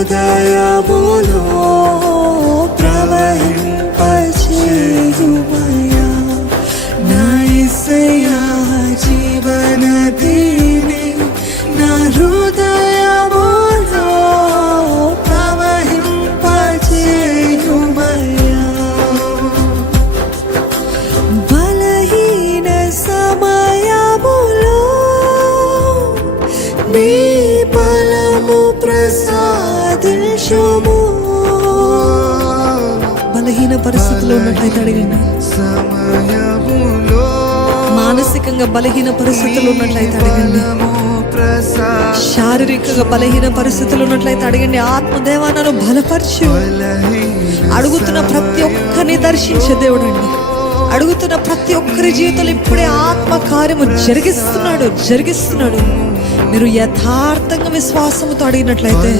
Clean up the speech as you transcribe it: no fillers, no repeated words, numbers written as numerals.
హృదయములో ప్రవహింపచేయుమయ్యా. నా యేసయ్యా జీవనదిని నా హృదయములో ప్రవహింపచేయుమయ్యా. బలహీన సమయములో నీ బలము ప్రసాదించుము. బలహీన పరిస్థితిలో ఉన్నట్లయితే అడగండి. మానసికంగా బలహీన పరిస్థితులు ఉన్నట్లయితే అడగండి. శారీరకంగా బలహీన పరిస్థితులు ఉన్నట్లయితే అడగండి. ఆత్మదేవా నన్ను బలపరచు. అడుగుతున్న ప్రతి ఒక్కరిని దర్శించే దేవుడు అండి. అడుగుతున్న ప్రతి ఒక్కరి జీవితంలో ఇప్పుడే ఆత్మ కార్యము జరిగిస్తున్నాడు. మీరు యథార్థంగా విశ్వాసముతో అడిగినట్లయితే